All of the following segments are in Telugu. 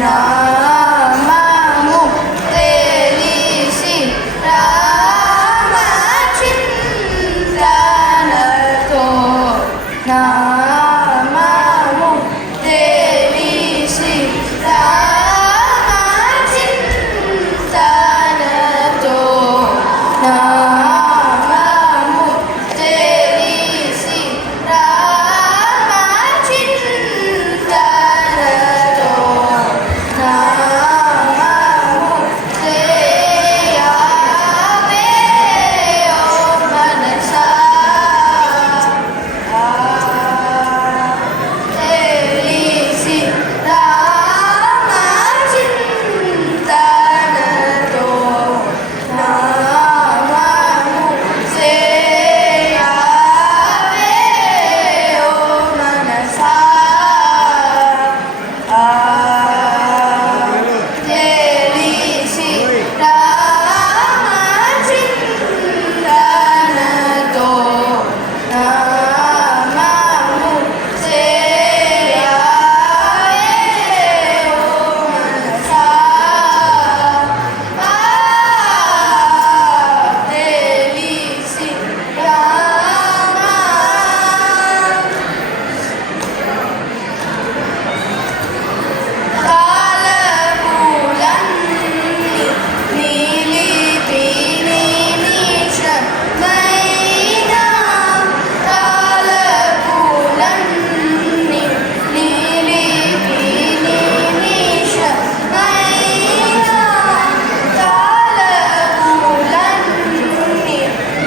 నామము తెలిసి రామచింతనతో నామము తెలిసి రామచింతనతో నామము తెలిసి రామచింతనతో నామము తెలియవే ఓ మనసా తెలిసి రామచింతనతో నామము తెలియవే ఓ మనసా తెలిసి రామచింతనతో నామము తెలియవే ఓ మనసా తెలిసి కాలపులన్నీ నిలిపి నిమిషమైనా కాలపులన్నీ నిలిపి నిమిషమైనా కాలపులన్నీ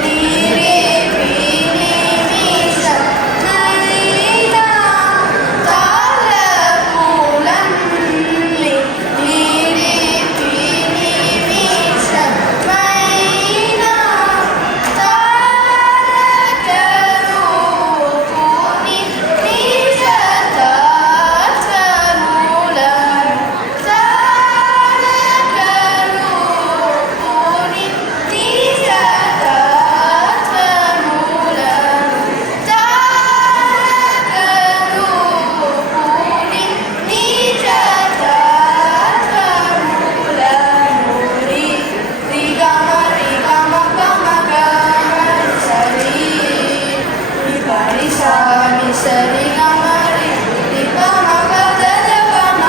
నిలిపి నిమిషమైనా కాలపులన్నీ నిలిపి నిమిషమైనా తారకరూపుని నిజతత్వములను తారకరూపుని నిజతత్వములను తారకరూపుని నిజతత్వములను రి గమ పమ గమ సరి రి పరి సా ని సరి గమ రి పమ పద పమ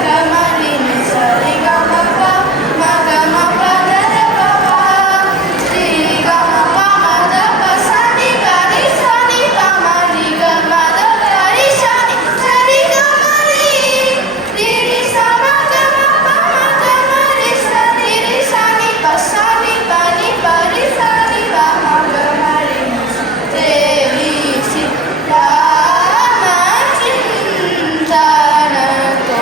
గమ రి ని సరి గమ పమ గమ పద పమ రి గమ పమ ద ప స ని పరి స ని పమ రి గమ ద పరి స ని సరి గమ రి రి స మ గమ పమ గమ రి స ని ప స ని ప ని పరి స ని పమ గమ రి తెలిసి రామచింతనతో